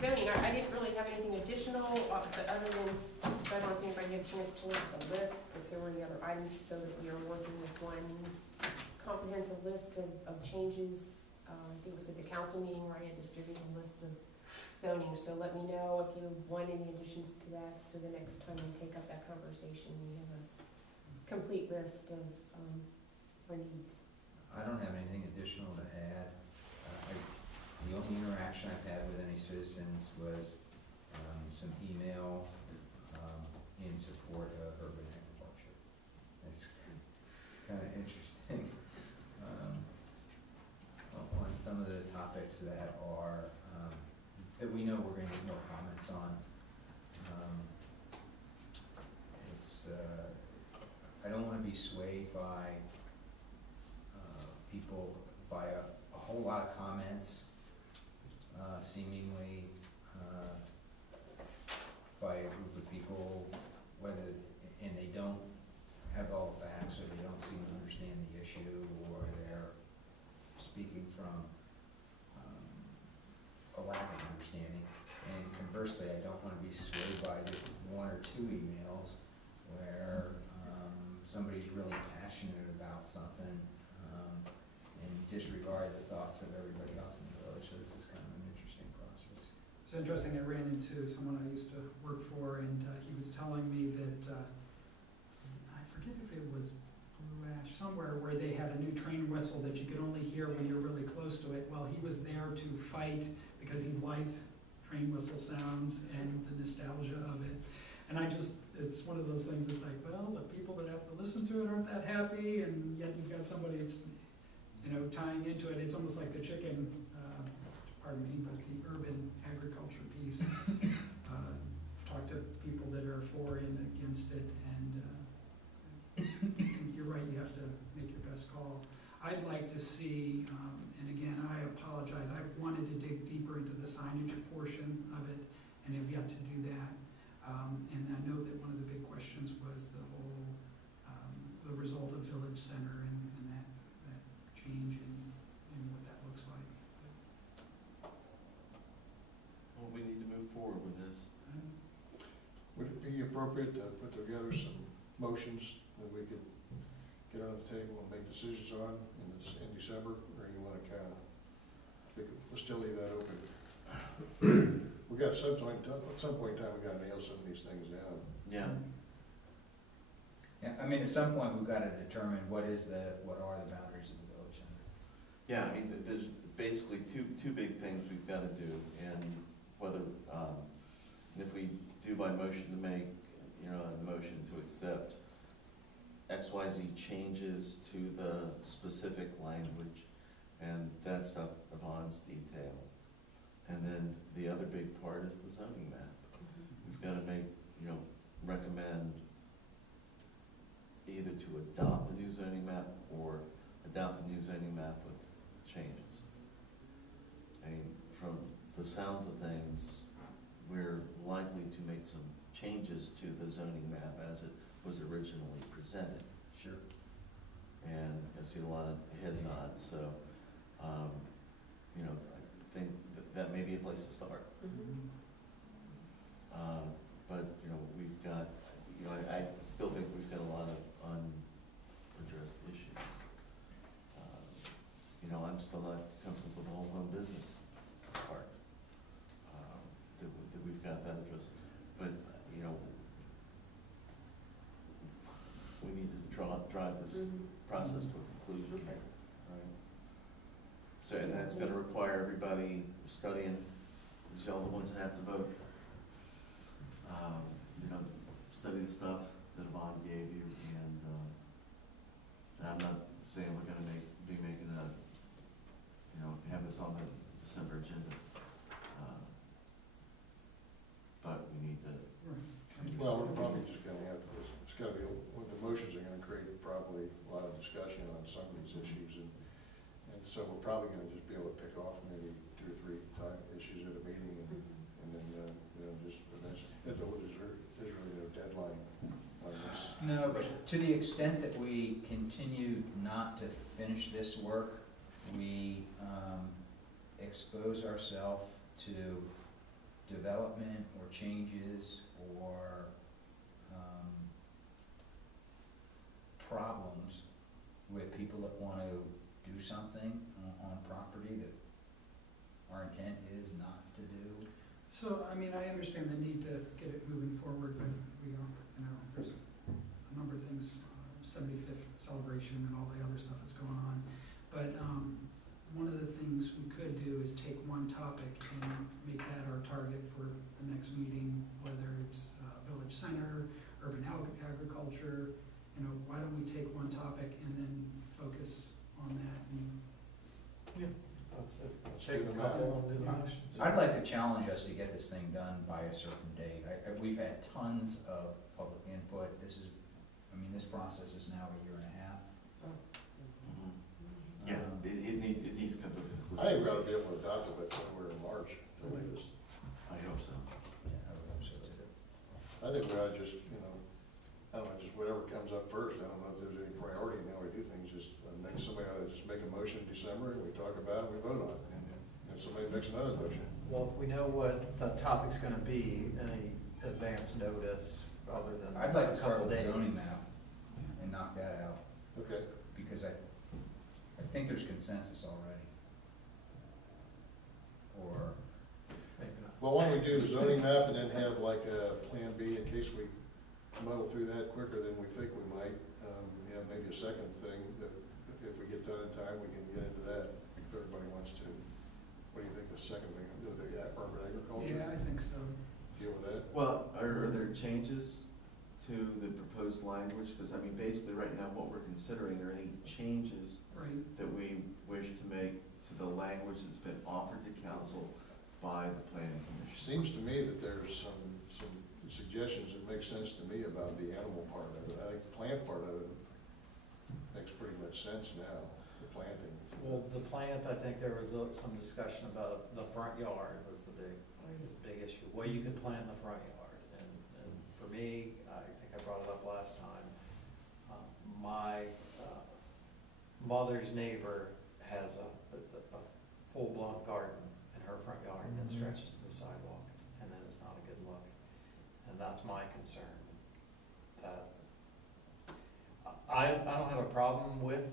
zoning, I didn't really have anything additional, other than, I don't think I get a chance to look at the list, if there were any other items, so that we are working with one comprehensive list of changes. I think it was at the council meeting where I had distributed a list of zoning, so let me know if you want any additions to that, so the next time we take up that conversation, we have a complete list of our needs. I don't have anything additional to add. The only interaction I've had with any citizens was some email in support of urban agriculture. It's kind of interesting. On some of the topics that are that we know we're going to get more comments on. I don't want to be swayed by people, by a whole lot of comments, seemingly by a group of people, and they don't have all the facts, or they don't seem to understand the issue, or they're speaking from a lack of understanding. And conversely, I don't want to be swayed by just one or two emails where somebody's really passionate about something and disregard the thoughts of everybody else in the village. So this is kind of an interesting process. It's interesting. I ran into someone I used to work for, and he was telling me that I forget if it was Blue Ash, somewhere where they had a new train whistle that you could only hear when you're really close to it. Well, he was there to fight because he liked train whistle sounds and the nostalgia of it. And it's one of those things, it's like, well, the people that have to listen to it aren't that happy, and yet you've got somebody that's, tying into it. It's almost like the chicken, pardon me, but the urban agriculture piece. I've talked to people that are for and against it, and you're right, you have to make your best call. I'd like to see, and again, I apologize, I've wanted to dig deeper into the signage portion of it, and have yet to do that. And I know that one of the big questions was the whole, the result of Village Center and that change in what that looks like. Well, we need to move forward with this. Would it be appropriate to put together some motions that we could get on the table and make decisions on in December, or you want to kind of let's still leave that open? We got at some point in time we got to nail some of these things down. Yeah. Yeah, I mean, at some point we've got to determine what are the boundaries of the village center. Yeah, I mean, there's basically two big things we've got to do, and whether if we do by motion to make, a motion to accept XYZ changes to the specific language, and that stuff Yvonne's detail. And then the other big part is the zoning map. We've got to make, recommend either to adopt the new zoning map or adopt the new zoning map with changes. I mean, from the sounds of things, we're likely to make some changes to the zoning map as it was originally presented. Sure. And I see a lot of head nods, so, I think that may be a place to start. But, we've got, I still think we've got a lot of unaddressed issues. I'm still not comfortable with the whole home business part, that we've got that addressed. But, we need to drive this process to a conclusion. Okay. Right? So, and that's going to require everybody studying, because y'all the ones that have to vote. Study the stuff that Yvonne gave you, and I'm not saying we're going to be making have this on the December agenda, but we need to. Well, we're probably just going to have this. It's got to be the motions are going to create probably a lot of discussion on some of these issues, and so we're probably going to just be able to pick off maybe 2 or 3 issues at a meeting, and then just there's really no deadline on this. No, but to the extent that we continue not to finish this work, we expose ourselves to development or changes or problems with people that want to do something on property that our intent is not to do. So, I mean, I understand the need to get it moving forward, but we are, you know, there's a number of things, 75th celebration and all the other stuff that's going on. But one of the things we could do is take one topic and make that our target for the next meeting, whether it's village center, urban agriculture. You know, why don't we take one topic and then focus on that? And Let's do Take the a map. couple and do the motions. I'd like to challenge us to get this thing done by a certain date. We've had tons of public input. This process is now a year and a half. Mhm. Yeah, it needs to come to a conclusion. I think we ought to be able to adopt it by somewhere in March, the latest. I hope so. Yeah, I would hope so too. I think we ought to just, you know, I don't know, just whatever comes up first. I don't know if there's any priority in how we do things. Just somebody ought to just make a motion in December and we talk about it and we vote on it. And somebody makes another motion. Well, if we know what the topic's gonna be, any advance notice other than I'd like to a start couple with the days. zoning map and knock that out, Okay. because I think there's consensus already. Or, Maybe not. Well, why don't we do the zoning map and then have like a plan B in case we muddle through that quicker than we think we might. Have maybe a second thing that if we get done in time, we can get into that if everybody wants to. What do you think the second thing, the urban agriculture? yeah, I think so. Deal with that? Well, are there changes to the proposed language? Because, I mean, basically, right now, what we're considering are any changes Right. that we wish to make to the language that's been offered to council by the planning commission. Seems to me that there's some suggestions that make sense to me about the animal part of it. I think the plant part of it makes pretty much sense now, the planting. Well, the plant, I think there was some discussion about the front yard was the big issue. Well, you could plant in the front yard, and for me, I think I brought it up last time, my mother's neighbor has a full-blown garden in her front yard that stretches to the sidewalk, and then it's not a good look. And that's my concern, that I don't have a problem with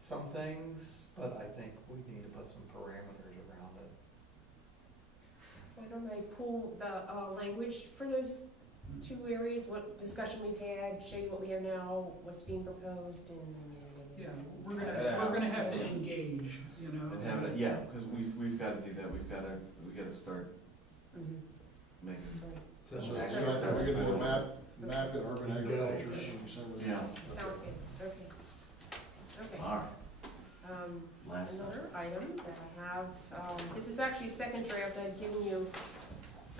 some things, but I think we need to put some parameters around it. Why don't I pull the language for those two areas, what discussion we've had, show you what we have now, what's being proposed, and. Yeah, we're gonna have to engage, you know. And have it, yeah, because we've got to do that. We got to start Mhm. making. So Some we're action gonna do the steps. map and urban agriculture in December. Yeah. Sounds good, okay. Okay. All right. Last time. Another item that I have, this is actually second draft I'd given you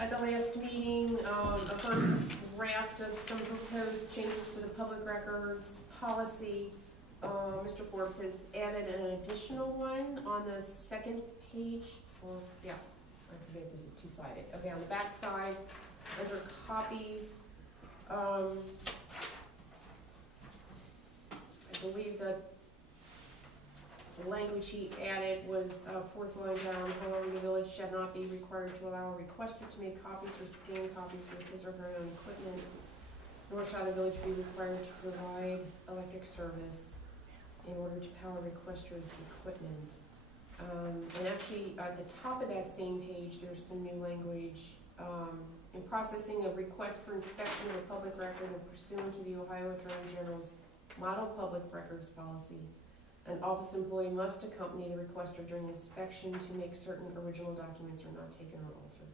at the last meeting, the first draft of some proposed changes to the public records policy. Mr. Forbes has added an additional one on the second page, or, yeah, I forget if this is two-sided. Okay, on the back side, under copies, I believe that the language he added was, fourth line down, however, the village shall not be required to allow a requester to make copies or scan copies with his or her own equipment, nor shall the village be required to provide electric service in order to power requester's equipment. And actually, at the top of that same page, there's some new language. In processing a request for inspection of a public record and pursuant to the Ohio Attorney General's Model Public Records Policy, an office employee must accompany the requester during inspection to make certain original documents are not taken or altered.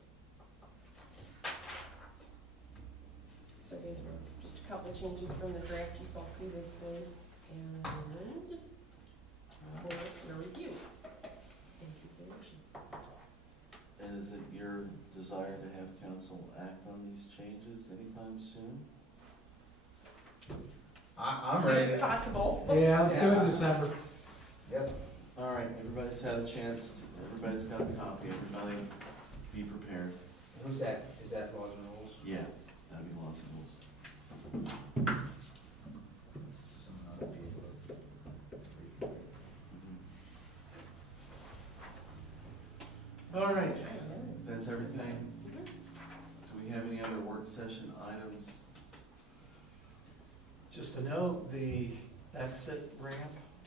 So these were just a couple of changes from the draft you saw previously, and for your review and consideration. And is it your desire to have council act on these changes anytime soon? I'm As ready. soon as possible. Yeah, let's do it in December. Yep. All right, everybody's had a chance, everybody's got a copy, everybody be prepared. Who's that? Is that laws and rules? Yeah, that'd be lots of rules. Someone ought to be able to. Mhm. All right, I know. that's everything. Do we have any other work session items? Just to note, the exit ramp,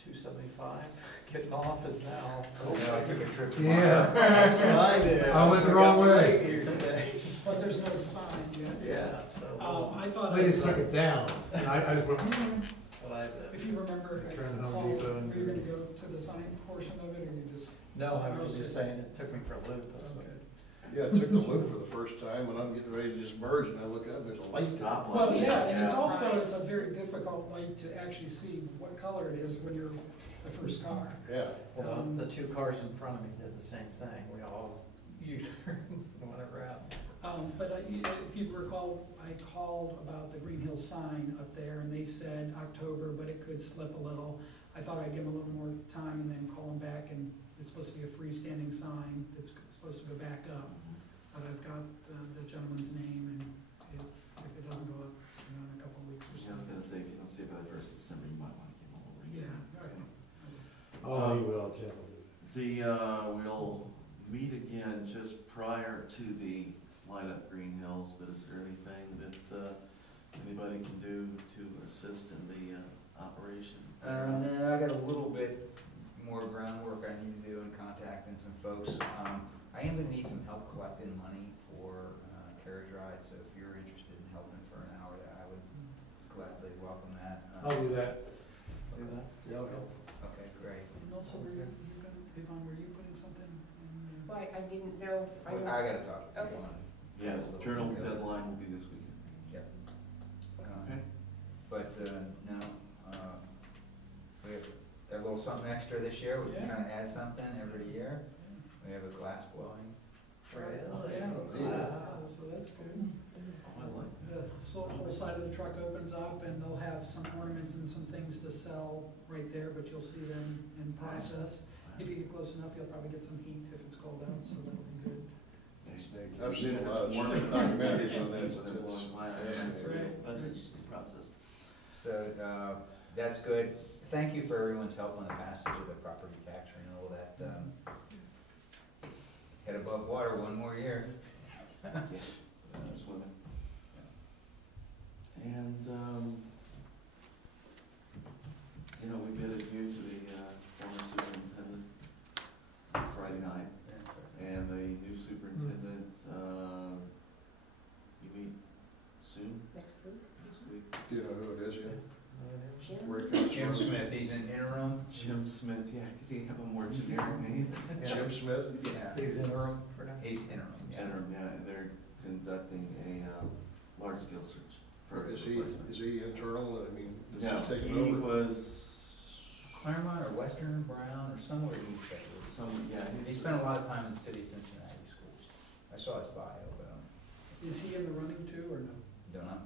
275, getting off is now. Yeah, I took a trip to. Yeah. That's what I did. I went the wrong way. Here today. But there's no sign yet. Yeah, so. I thought. They just took it down. I just went, What I did. If you remember, I Trying to Home called, Depot were and- you gonna go to the sign portion of it, or you just? No, I was just saying, it took me for a loop. That's what- Okay. Yeah, I took the loop for the first time, when I'm getting ready to just merge, and I look up, there's a light there. Stop light. Well, yeah, and it's Yeah. also, it's a very difficult light to actually see what color it is when you're the first car. Yeah, Well, the two cars in front of me did the same thing. We all U-turned and went around. But if you recall, I called about the Greenhills sign up there, and they said October, but it could slip a little. I thought I'd give them a little more time and then call them back, and it's supposed to be a freestanding sign that's supposed to go back up. But I've got the gentleman's name, and if it doesn't go up, in a couple of weeks or I was so. gonna say, if you don't see it by the first of December, you might wanna give them a little ring. Yeah, okay. oh, you will, Jeff. We'll meet again just prior to the light up Greenhills, but is there anything that, anybody can do to assist in the, operation? No, I got a little bit more groundwork I need to do in contacting some folks. I am gonna need some help collecting money for, carriage rides, so if you're interested in helping for an hour, I would gladly welcome that. I'll do that. Do that? yeah, I'll help. Okay, great. And also, were you gonna, Yvonne, were you putting something in? Well, I didn't know if I. Well, I gotta talk to Okay. you on it. Yeah, the journal deadline will be this weekend. Okay. But, no, we have a little something extra this year, we can Yeah. kinda add something every year. We have a glass blowing. Oh, yeah. Wow. So that's good. Oh, I like that. The whole side of the truck opens up, and they'll have some ornaments and some things to sell right there, but you'll see them in process. If you get close enough, you'll probably get some heat if it's cold out, so that'll be good. I've seen a lot of documentaries on that, So they're blowing glass. That's right. That's an interesting process. So, that's good. Thank you for everyone's help on the passage of the property tax renewal, that, head above water one more year. Swimming. And, we bid adieu to the, former superintendent Friday night. And the new superintendent, you meet soon, Next week. next week? Do you know who it is yet? Jim? Where it comes Jim from? Smith, he's in interim. Jim Smith, yeah, could he have a more generic name? Jim Smith? Yeah, He's interim for now? he's interim, yeah. Interim, yeah, and they're conducting a, large-scale search for Is he replacement. internal, I mean, is No, he taking he over? was Claremont or Western Brown or somewhere east of this. some, yeah, He spent a lot of time in the city of Cincinnati schools. I saw his bio, but, Is he in the running too, or no? don't know.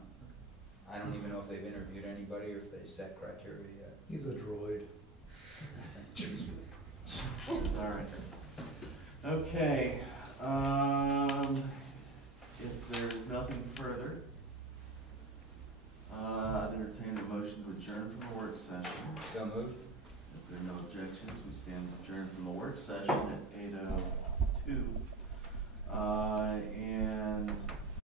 I don't even know if they've interviewed anybody or if they set criteria yet. He's a droid. All right. Okay, if there's nothing further, I'd entertain a motion to adjourn from the work session. So moved. If there are no objections, we stand adjourned from the work session at 8:02. And